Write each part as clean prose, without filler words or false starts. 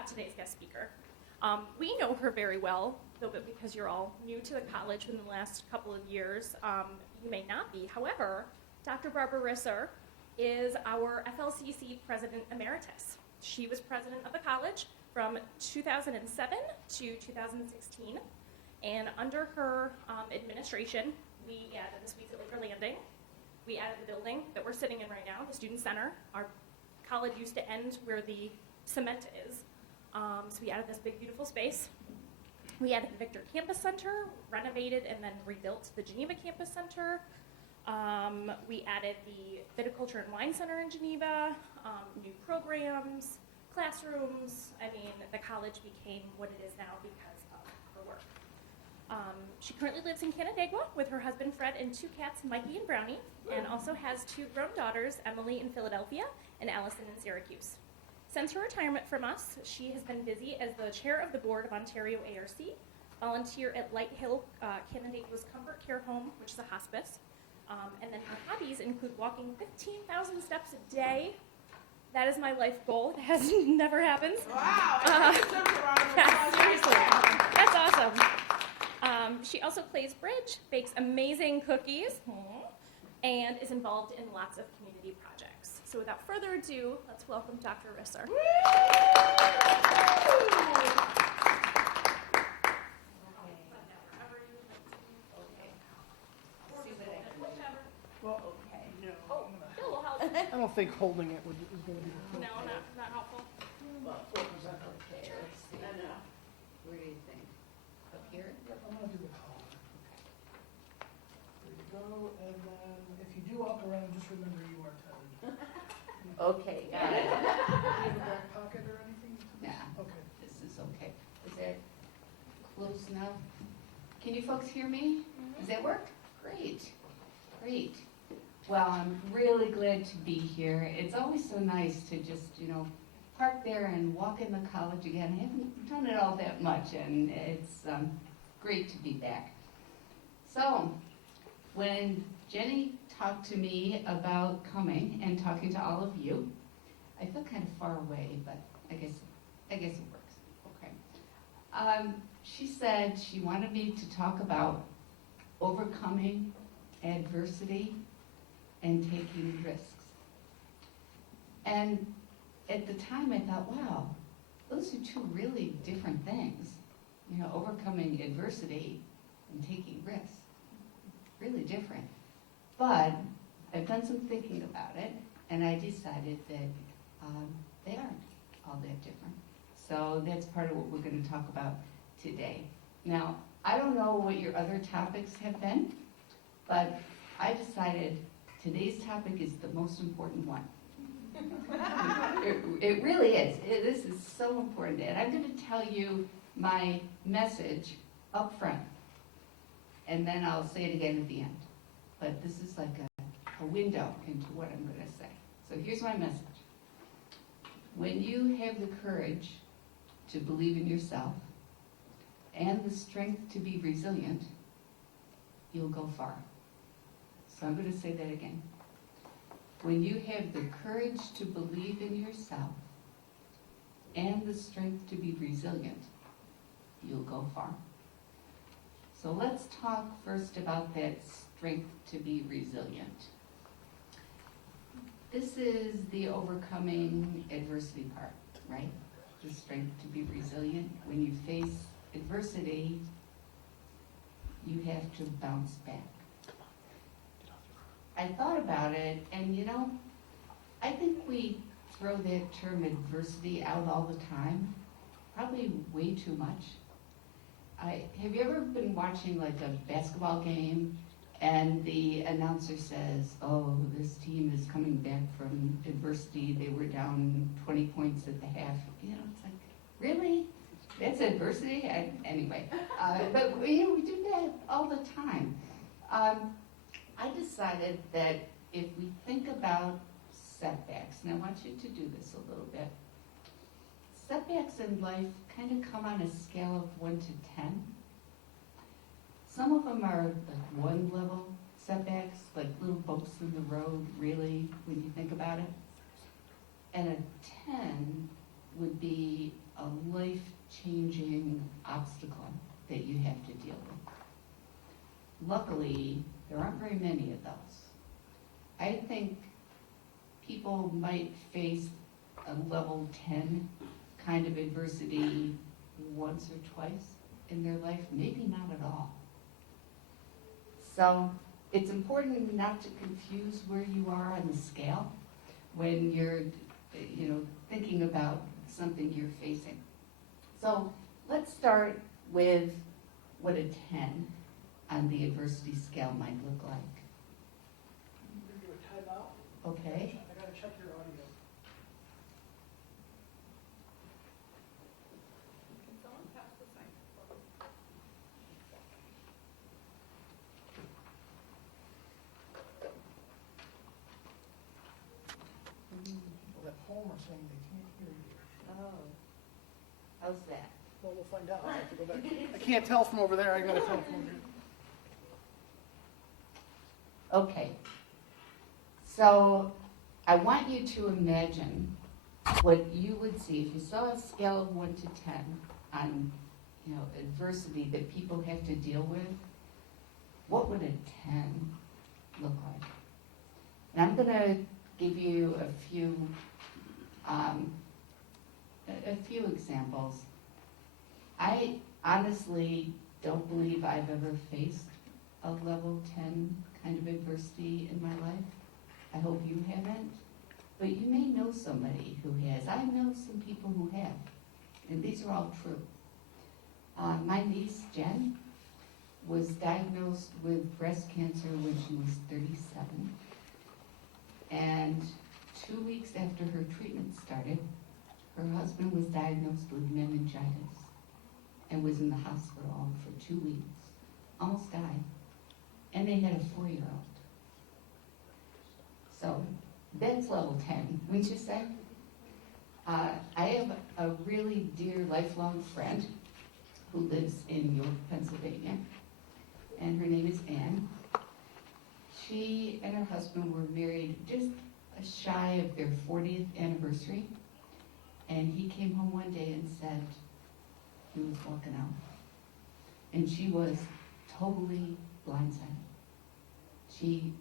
have today's guest speaker. We know her very well, though, but because you're all new to the college in the last couple of years, you may not be. However, Dr. Barbara Risser is our FLCC President Emeritus. She was president of the college from 2007 to 2016, and under her administration, we added the suites at Laker Landing. We added the building that we're sitting in right now, the Student Center. Our college used to end where the cement is, so we added this big, beautiful space. We added the Victor Campus Center, renovated and then rebuilt the Geneva Campus Center. We added the Viticulture and Wine Center in Geneva, new programs, classrooms. I mean, the college became what it is now because of her work. She currently lives in Canandaigua with her husband Fred and two cats, Mikey and Brownie, and also has two grown daughters, Emily in Philadelphia and Allison in Syracuse. Since her retirement from us, she has been busy as the chair of the board of Ontario ARC, volunteer at Light Hill, Canandaigua's Comfort Care Home, which is a hospice, and then her hobbies include walking 15,000 steps a day. That is my life goal. It has never happened. Wow! Seriously, that's awesome. She also plays bridge, bakes amazing cookies, and is involved in lots of community projects. So without further ado, let's welcome Dr. Risser. Well, okay. No. Oh, Bill will help. I don't think holding it is going to be the No, not helpful. Well, okay, let's see. Where do you think? Up here? I'm going to do the collar. There you go, and then if you do walk around, just remember you are tethered. Okay, got it. Do you have a back pocket or anything? Nah, Okay. this is okay. Is that close enough? Can you folks hear me? Does that work? Great, great. Well, I'm really glad to be here. It's always so nice to just, park there and walk in the college again. I haven't done it all that much, and it's great to be back. So, when Jenny talked to me about coming and talking to all of you, I feel kind of far away, but I guess it works. Okay. She said she wanted me to talk about overcoming adversity and taking risks. And at the time I thought, wow, those are two really different things. Overcoming adversity and taking risks. Really different. But I've done some thinking about it, and I decided that they aren't all that different. So that's part of what we're going to talk about today. Now, I don't know what your other topics have been, but I decided today's topic is the most important one. It really is. This is so important. And I'm going to tell you my message up front, and then I'll say it again at the end. But this is like a window into what I'm going to say. So here's my message. When you have the courage to believe in yourself and the strength to be resilient, you'll go far. So I'm going to say that again. When you have the courage to believe in yourself and the strength to be resilient, you'll go far. So let's talk first about that strength to be resilient. This is the overcoming adversity part, right? The strength to be resilient. When you face adversity, you have to bounce back. I thought about it, and I think we throw that term adversity out all the time, probably way too much. Have you ever been watching like a basketball game and the announcer says, oh, this team is coming back from adversity, they were down 20 points at the half. It's like, really? That's adversity? Anyway, but we do that all the time. I decided that if we think about setbacks, and I want you to do this a little bit, setbacks in life kind of come on a scale of 1 to 10. Some of them are like 1 level setbacks, like little bumps in the road, really, when you think about it. And a 10 would be a life-changing obstacle that you have to deal with. Luckily, there aren't very many of those. I think people might face a level 10 kind of adversity once or twice in their life, maybe not at all. So it's important not to confuse where you are on the scale when you're, thinking about something you're facing. So let's start with what a 10 on the adversity scale might look like. I'm gonna do a timeout. Okay? I gotta check your audio. Can someone pass the sign? People at home are saying they can't hear you. Oh, how's that? Well, we'll find out. I have to go back. I can't tell from over there. I gotta tell from over here. Okay. So I want you to imagine what you would see if you saw a scale of 1 to 10 on, adversity that people have to deal with. What would a 10 look like? And I'm going to give you a few examples. I honestly don't believe I've ever faced a level 10 kind of adversity in my life. I hope you haven't, but you may know somebody who has. I know some people who have, and these are all true. My niece, Jen, was diagnosed with breast cancer when she was 37, and 2 weeks after her treatment started, her husband was diagnosed with meningitis and was in the hospital for 2 weeks, almost died, and they had a 4-year-old. So that's level 10, wouldn't you say? I have a really dear lifelong friend who lives in York, Pennsylvania, and her name is Ann. She and her husband were married just shy of their 40th anniversary, and he came home one day and said he was walking out, and she was totally blindsided. She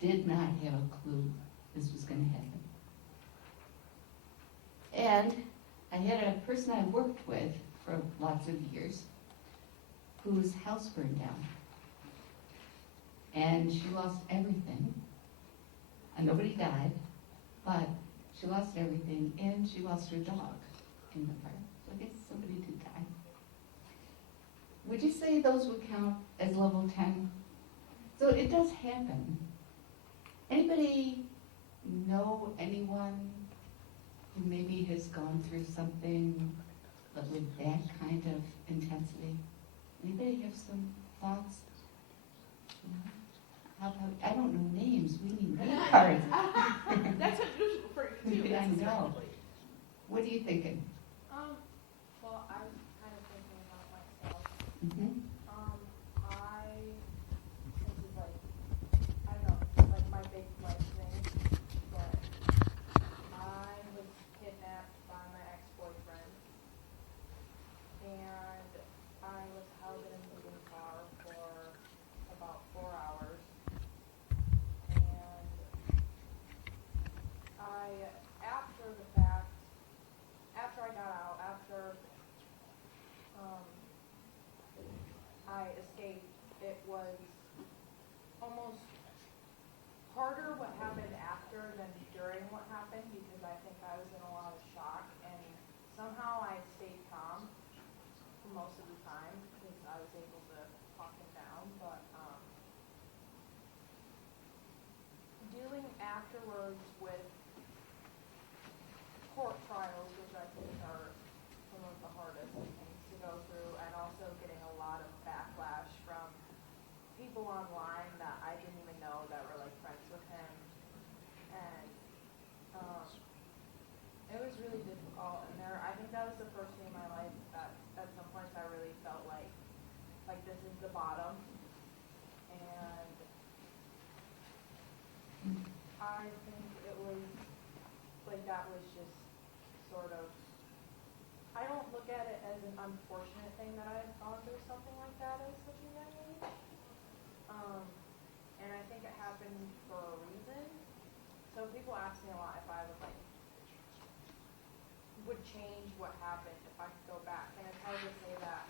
did not have a clue this was going to happen. And I had a person I worked with for lots of years whose house burned down. And she lost everything. And nobody died, but she lost everything, and she lost her dog in the fire. So I guess somebody did die. Would you say those would count as level 10? So it does happen. Anybody know anyone who maybe has gone through something but with that kind of intensity? Anybody have some thoughts? How about, I don't know names, we need name cards. That's unusual for you too. I know. What are you thinking? Well, I was kind of thinking about myself. Mm-hmm. This is like, I don't know, like my big life thing, but I was kidnapped by my ex-boyfriend, and I was held in a moving car for about 4 hours, and after the fact, after I got out, after I escaped, it was almost harder what happened after than during what happened, because I think I was in a lot of shock, and somehow I stayed calm for most of the time because I was able to talk it down, but dealing afterwards with court trials, which I think are some of the hardest things to go through, and also getting a lot of backlash from people online that I didn't even know that were like friends with him, and it was really difficult. And I think that was the first thing in my life that at some points I really felt like this is the bottom, and I think it was like that was just sort of, I I don't look at it as an unfortunate thing that I've gone through something like that at such a young age. And I think it happened for a reason. So people ask me a lot if I would change what happened if I could go back, and it's hard to say that.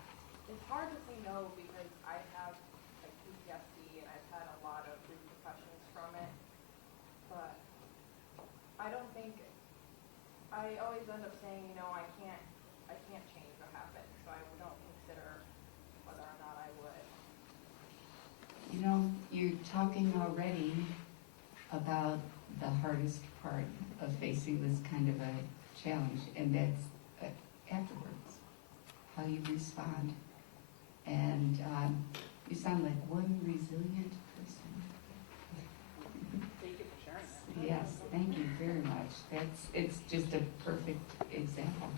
It's hard to say no because I have like PTSD and I've had a lot of repercussions from it. But I don't think, I always end up saying, I can't change what happened, so I don't consider whether or not I would. You're talking already about the hardest part of facing this kind of a challenge, and that's afterwards, how you respond. And you sound like one resilient person. Thank you for sharing that. Yes, thank you very much. It's just a perfect example.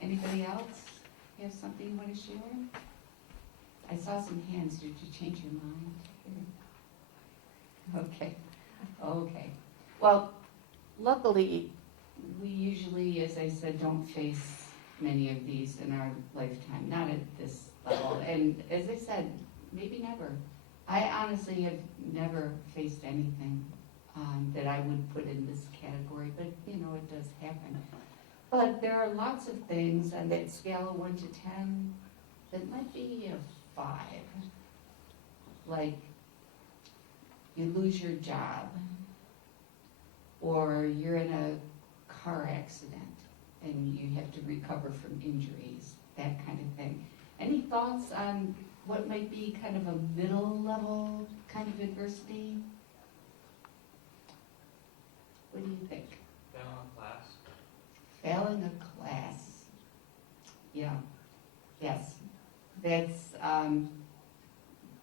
Anybody else have something you want to share? I saw some hands. Did you change your mind? Okay. Well, luckily, we usually, as I said, don't face many of these in our lifetime, not at this level. And as I said, maybe never. I honestly have never faced anything that I would put in this category, but it does happen. But there are lots of things on that scale of 1 to 10 that might be a 5. Like you lose your job, or you're in a car accident and you have to recover from injuries, that kind of thing. Any thoughts on what might be kind of a middle level kind of adversity? What do you think? Failing a class. Failing a class. Yeah. Yes. That's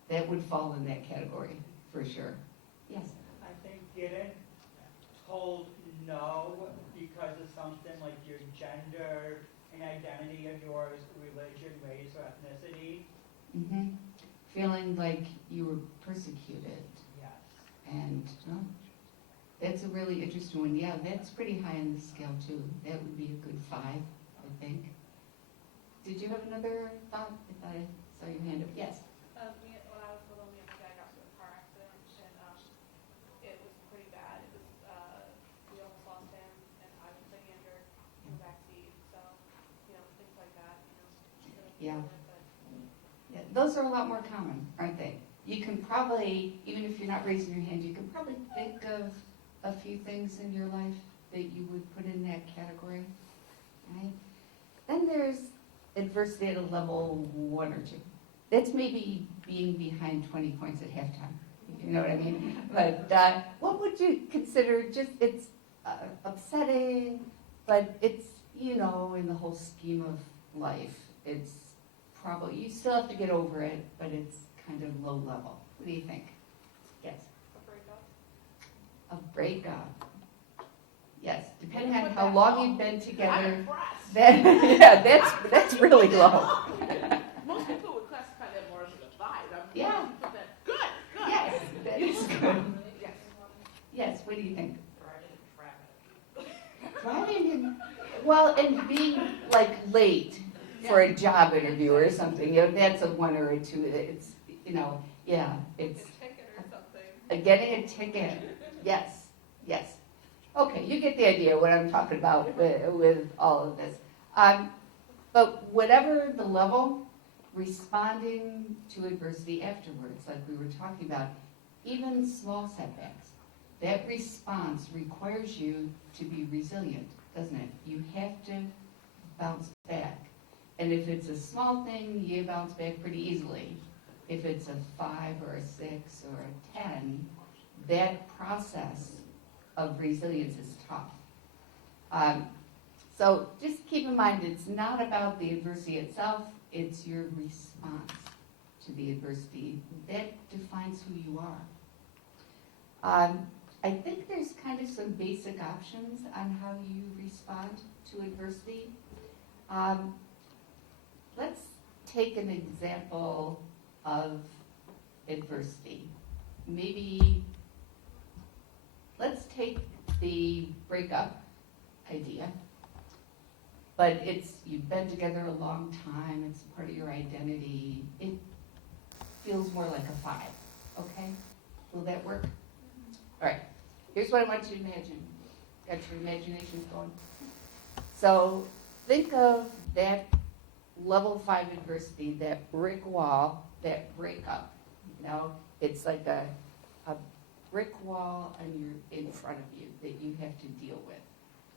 that would fall in that category for sure. Yes. I think getting told no because of something like your gender, an identity of yours, religion, race, or ethnicity. Mm-hmm. Feeling like you were persecuted. Yes. And that's a really interesting one. Yeah, that's pretty high on the scale too. That would be a good 5, I think. Did you have another thought? I thought I saw your hand up. Yes. When I was little, me and my dad got into a car accident, and it was pretty bad. It was, we almost lost him, and I was sitting under in the backseat, so, things like that, Yeah. Yeah, those are a lot more common, aren't they? You can probably, even if you're not raising your hand, you can probably think of a few things in your life that you would put in that category, right? Then there's adversity at a level 1 or 2. That's maybe being behind 20 points at halftime. You know what I mean? But what would you consider it's upsetting, but it's, in the whole scheme of life, it's probably, you still have to get over it, but it's kind of low level. What do you think? Yes? A breakup. Yes, depending on how long you've been together. That's really low. Most people would classify that more as a 5. Yeah. Good. Yes, that is good. Yes, what do you think? Driving, well, and being late for a job interview or something, that's a 1 or a 2. It's, it's a ticket or something. Getting a ticket. Yes. Okay, you get the idea what I'm talking about with all of this. But whatever the level, responding to adversity afterwards, like we were talking about, even small setbacks, that response requires you to be resilient, doesn't it? You have to bounce back. And if it's a small thing, you bounce back pretty easily. If it's a 5 or a 6 or a 10, that process of resilience is tough. So just keep in mind, it's not about the adversity itself, it's your response to the adversity. That defines who you are. I think there's kind of some basic options on how you respond to adversity. Let's take an example of adversity. Maybe let's take the breakup idea. but you've been together a long time, it's part of your identity. It feels more like a 5, okay? Will that work? All right, here's what I want you to imagine. Got your imaginations going? So think of that level 5 adversity, that brick wall, that breakup. You know, it's like a brick wall in front of you that you have to deal with.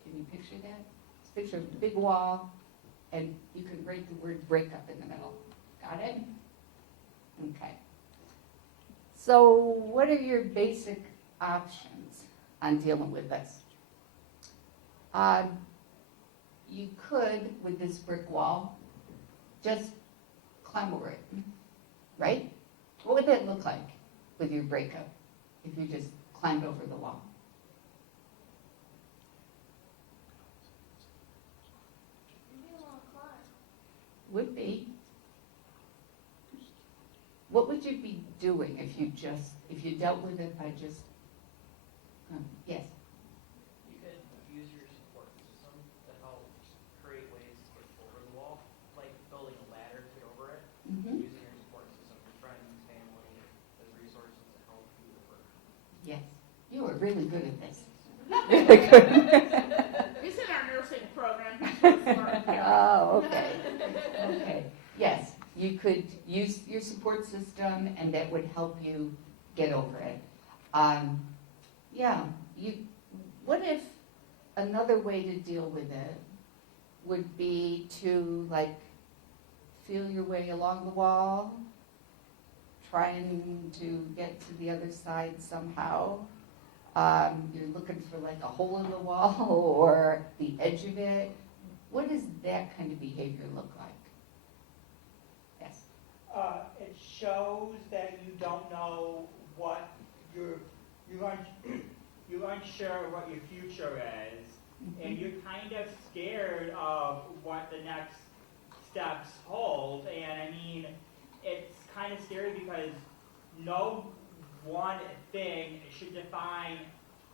Can you picture that? Just picture a big wall, and you can write the word breakup in the middle. Got it? Okay. So what are your basic options on dealing with this? You could, with this brick wall, just climb over it, right? What would that look like with your breakup if you just climbed over the wall? Maybe a long climb. Would be. What would you be doing if you dealt with it by just, yes? You could use your support system to help create ways to get over the wall, like building a ladder to get over it, Mm-hmm. using your support system, your friends, family, as resources to help you over. Yes. You are really good at this. Really good. He's in our nursing program. He's so smart. Oh, okay. Okay. Yes, you could use your support system, and that would help you get over it. Yeah. What if another way to deal with it would be to feel your way along the wall, trying to get to the other side somehow. You're looking for a hole in the wall or the edge of it. What does that kind of behavior look like? Yes. It shows that you don't know what you're unsure what your future is, and you're kind of scared of what the next steps hold. And I mean, it's kind of scary because no one thing should define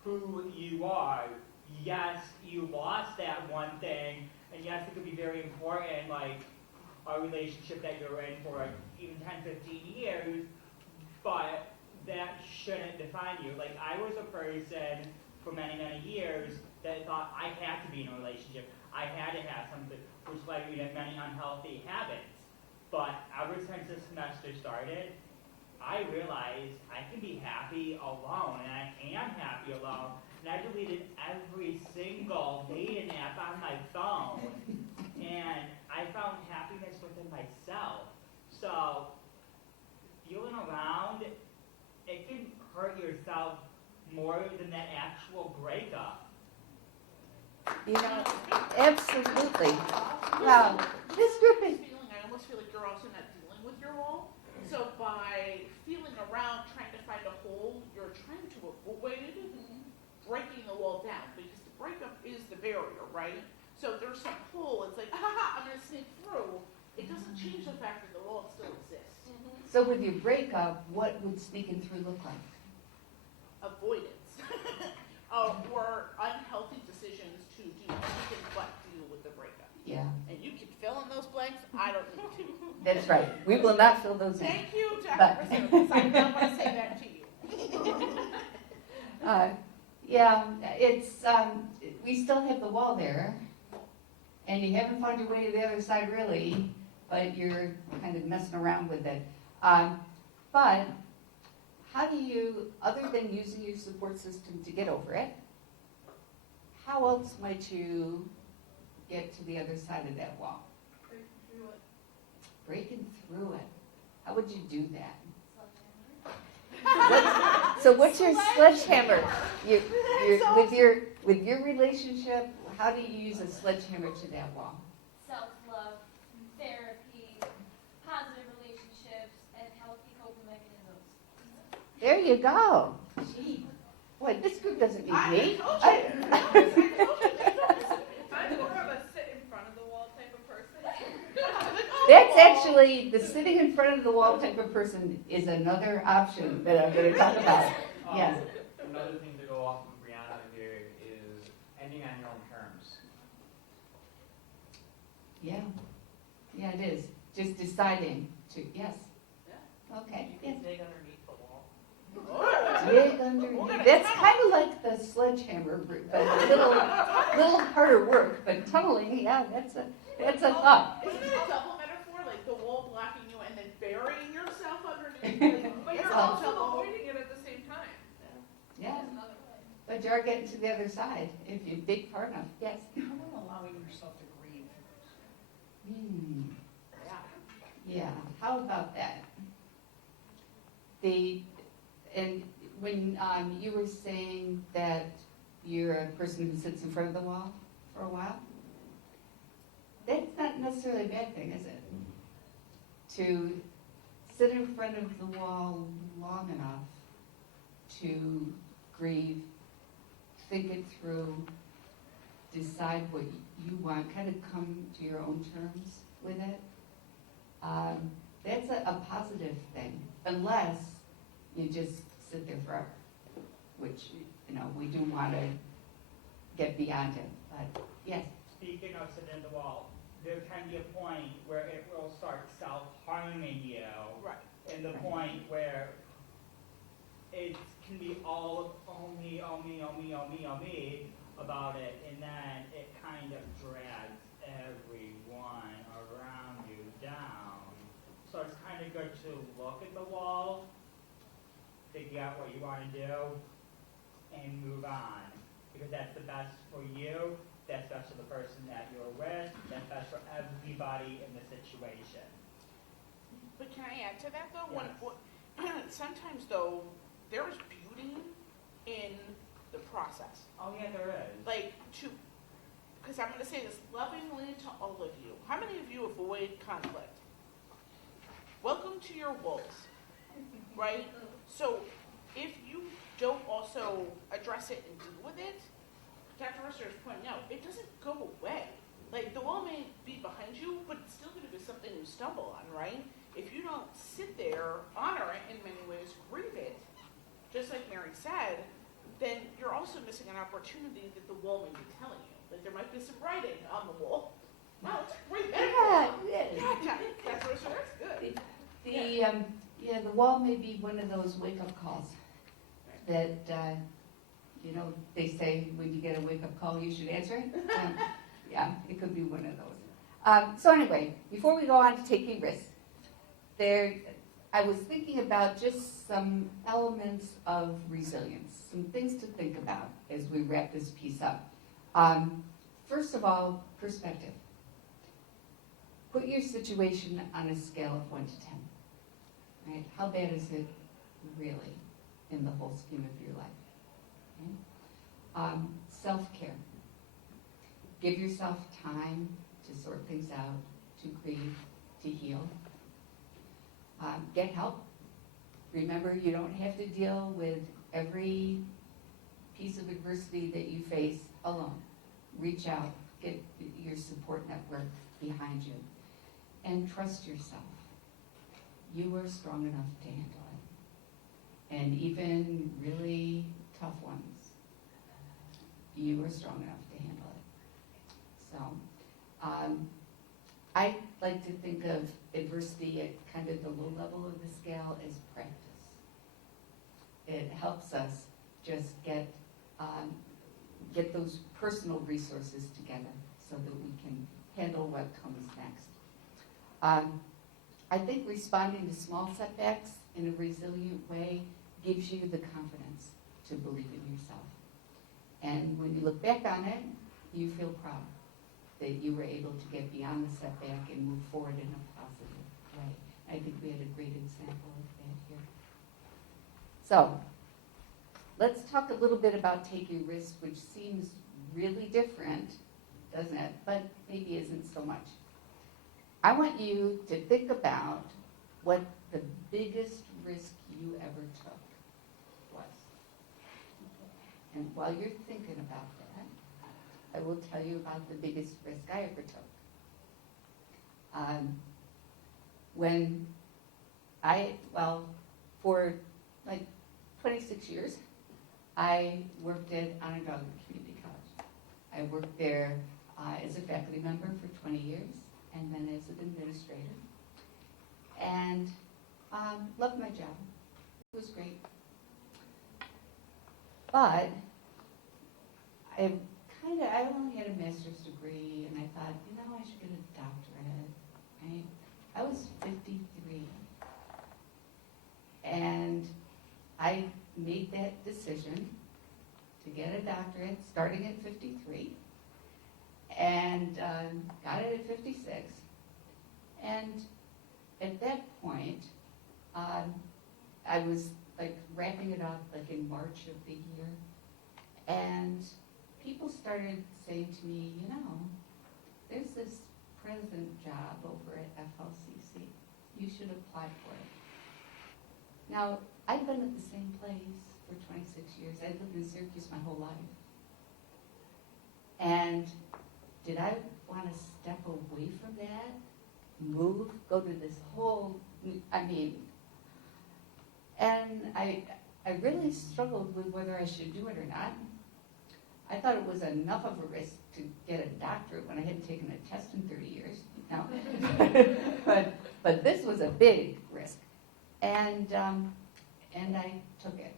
who you are. Yes, you lost that one thing, and yes, it could be very important, like a relationship that you're in for even 10, 15 years, but that shouldn't define you. Like, I was a person for many, many years that thought I had to be in a relationship. I had to have something, which led me to many unhealthy habits. But ever since this semester started, I realized I can be happy alone, and I am happy alone. And I deleted every single dating app on my phone, and I found happiness within myself. So, feeling around, it can hurt yourself more than that actual breakup. Absolutely. Wow. This group is. I almost feel like you're also not dealing with your wall. So by feeling around, trying to find a hole, you're trying to avoid breaking the wall down, because the breakup is the barrier, right? So if there's some hole, it's like, I'm going to sneak through. It doesn't change the fact that the wall still exists. So with your breakup, what would sneaking through look like? Avoidance. Or unhealthy decisions to do anything but deal with the breakup. Yeah, And you can fill in those blanks. I don't need to. that's right. We will not fill those in. Thank you, But- Dr. Reserve. I don't want to say that to you. Yeah, it's, we still have the wall there, and you haven't found your way to the other side really, but you're kind of messing around with it. But how do you, other than using your support system to get over it, how else might you get to the other side of that wall? Break through it. Breaking through it. How would you do that? So what's your sledgehammer? With your relationship, how do you use a sledgehammer to that wall? Self-love, therapy, positive relationships, and healthy coping mechanisms. There you go. Gee, boy, this group doesn't need me. I told you. I'm more of a sit in front of the wall type of person. That's actually, the sitting in front of the wall type of person is another option that I'm going to talk about. Yes. Another thing to go off of Brianna here is ending on your own terms. Yeah, yeah, it is. Just deciding to, yes. Yeah. Okay, You yes. can dig underneath the wall. Oh. Dig underneath. That's kind of like the sledgehammer, but a little harder work. But tunneling, yeah, that's a thought. Isn't it a double metaphor, like the wall blocking you and then burying yourself underneath? Like, But that's you're a also double- avoiding it at the same time. Yeah, That's another way. but you are getting to the other side if you dig far enough. Yes. How about allowing yourself to grieve? Yeah. How about that? And when you were saying that you're a person who sits in front of the wall for a while, that's not necessarily a bad thing, is it? To sit in front of the wall long enough to grieve, think it through, decide what you want, kind of come to your own terms with it. That's a positive thing, unless you just sit there forever, which, we do want to get beyond it, but yes. Speaking of sitting in the wall, there can be a point where it will start self-harming you. Right. And the point where it can be all me about it, and then it kind of drags everyone around you down. So it's kind of good to look at the wall, figure out what you want to do, and move on. Because that's the best for you, that's best for the person that you're with, that's best for everybody in the situation. But can I add to that though? Yes. Sometimes though, there is beauty in the process. Oh yeah, there is. Because I'm going to say this lovingly to all of you. How many of you avoid conflict? Welcome to your wolves, right? So if you don't also address it and deal with it, Dr. Risser is pointing out, it doesn't go away. Like, the wall may be behind you, but it's still going to be something you stumble on, right? If you don't sit there, honor it in many ways, grieve it, just like Mary said, then you're also missing an opportunity that the wall may be telling you. Like, there might be some writing on the wall. Wow, it's a great metaphor. Yeah. Dr. Risser, that's good. The wall may be one of those wake-up calls that, they say when you get a wake-up call, you should answer it. Yeah, it could be one of those. So anyway, before we go on to taking risks, I was thinking about just some elements of resilience, some things to think about as we wrap this piece up. First of all, perspective. Put your situation on a scale of 1 to 10. Right? How bad is it really in the whole scheme of your life? Okay? Self-care. Give yourself time to sort things out, to grieve, to heal. Get help. Remember, you don't have to deal with every piece of adversity that you face alone. Reach out, get your support network behind you, and trust yourself. You are strong enough to handle it. And even really tough ones, you are strong enough to handle it. So, I like to think of adversity at kind of the low level of the scale as practice. It helps us just get those personal resources together so that we can handle what comes next. I think responding to small setbacks in a resilient way gives you the confidence to believe in yourself. And when you look back on it, you feel proud that you were able to get beyond the setback and move forward in a positive way. I think we had a great example of that here. So, let's talk a little bit about taking risks, which seems really different, doesn't it? But maybe isn't so much. I want you to think about what the biggest risk you ever took was. And while you're thinking about that, I will tell you about the biggest risk I ever took. For like 26 years, I worked at Onondaga Community College. I worked there as a faculty member for 20 years. and then as an administrator. And loved my job. It was great. But I only had a master's degree, and I thought, I should get a doctorate, right? I was 53. And I made that decision to get a doctorate starting at 53, and got it at 56. And at that point, I was like wrapping it up like in March of the year, and people started saying to me, there's this president job over at FLCC. You should apply for it. Now, I've been at the same place for 26 years. I've lived in Syracuse my whole life. And did I want to step away from that, move, go to this whole, and I really struggled with whether I should do it or not. I thought it was enough of a risk to get a doctorate when I hadn't taken a test in 30 years. No. but this was a big risk. And I took it.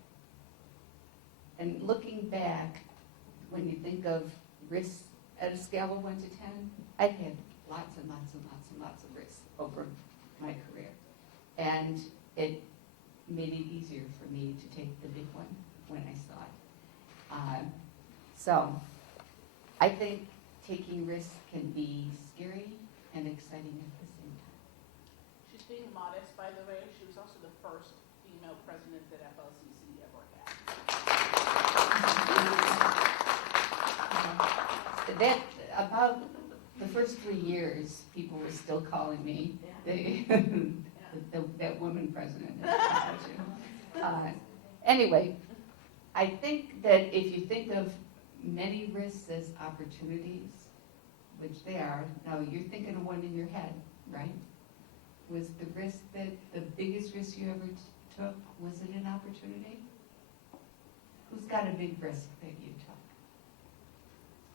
And looking back, when you think of risks at a scale of 1 to 10, I've had lots and lots and lots and lots of risks over my career. And it made it easier for me to take the big one when I saw it. So I think taking risks can be scary and exciting at the same time. She's being modest, by the way. She was also the first female president that FLCC ever had. That about the first 3 years, people were still calling me that woman president. Anyway, I think that if you think of many risks as opportunities, which they are, now you're thinking of one in your head, right? Was the risk the biggest risk you ever took, was it an opportunity? Who's got a big risk that you took?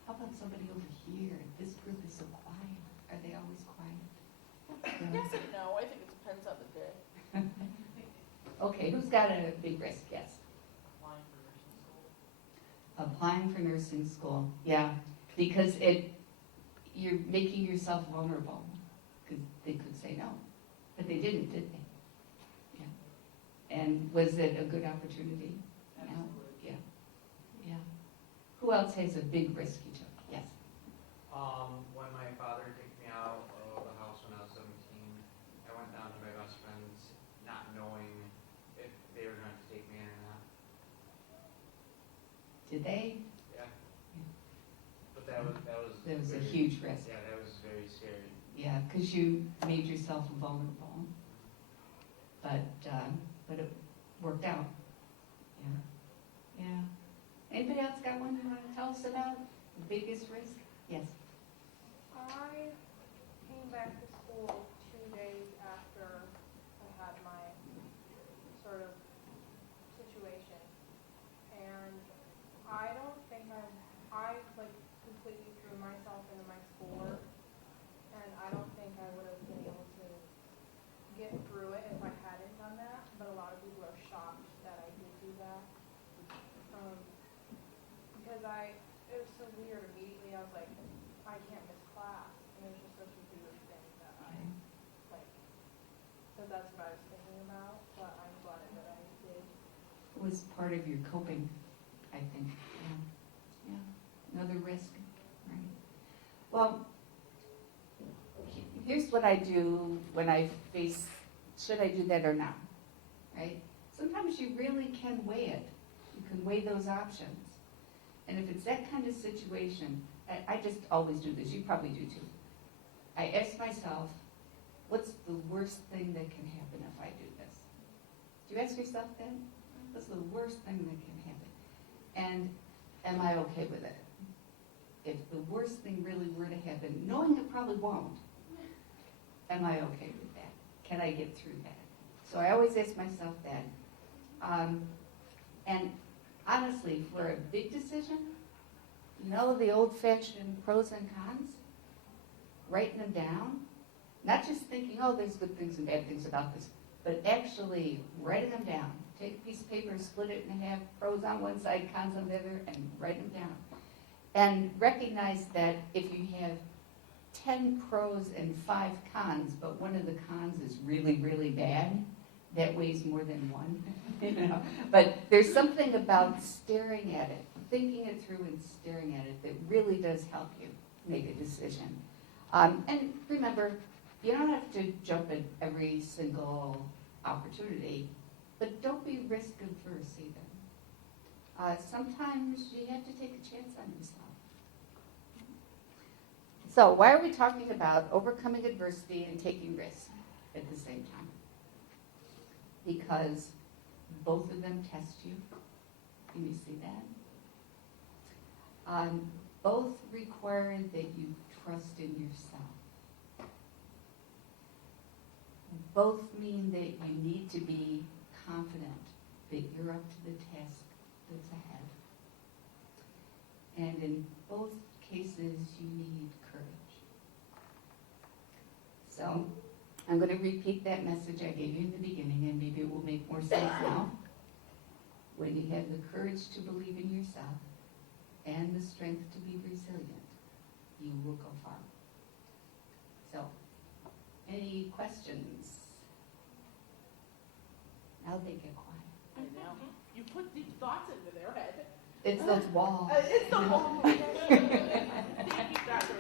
How about somebody over here? This group is so quiet. Are they always quiet? Yes and no. I think it depends on the day. Okay, who's got a big risk? Yes. Applying for nursing school, yeah, because you're making yourself vulnerable, because they could say no, but they didn't, did they? Yeah. And was it a good opportunity? Absolutely. No? Yeah. Who else has a big risk you took? Yes. When my father kicked me out of the house when I was 17, I went down to my best friends, not knowing if they were going to take me in or not. Did they? Yeah. But that was a very- huge risk. Yeah, that was very scary. Yeah, because you made yourself vulnerable. But it worked out. Yeah. Anybody else got one you want to tell us about? The biggest risk? Yes. I came back to school 2 days after I had my sort of situation, and I don't think I like completely threw myself into my schoolwork, and I don't think I would have been able to get through it if I hadn't done that, but a lot of people are shocked that I did do that. Because it was so weird. Immediately I was like, I can't miss class, and it was just such a weird thing that I, like, so that's what I was thinking about, but I'm glad that I did. It was part of your coping, I think. Yeah. Another risk, right? Well, here's what I do when I face, should I do that or not, right? Sometimes you really can weigh it. You can weigh those options. And if it's that kind of situation, I just always do this. You probably do too. I ask myself, what's the worst thing that can happen if I do this? Do you ask yourself that? What's the worst thing that can happen? And am I okay with it? If the worst thing really were to happen, knowing it probably won't, am I okay with that? Can I get through that? So I always ask myself that. And honestly, for a big decision, the old-fashioned pros and cons, writing them down, Not just thinking, oh, there's good things and bad things about this, but actually writing them down. Take a piece of paper, split it in half, pros on one side, cons on the other, and write them down. And recognize that if you have 10 pros and 5 cons, but one of the cons is really, really bad, that weighs more than one. You know? But there's something about staring at it, thinking it through and staring at it that really does help you make a decision. And remember, you don't have to jump at every single opportunity, but don't be risk averse either. Sometimes you have to take a chance on yourself. So why are we talking about overcoming adversity and taking risks at the same time? Because both of them test you. Can you see that? Both require that you trust in yourself. Both mean that you need to be confident that you're up to the task that's ahead. And in both cases, you need courage. So, I'm going to repeat that message I gave you in the beginning, and maybe it will make more sense now. When you have the courage to believe in yourself and the strength to be resilient, you will go far. So, any questions? Now they get quiet. I know. You put deep thoughts into their head. It's those walls. It's the whole. Thank you, Dr.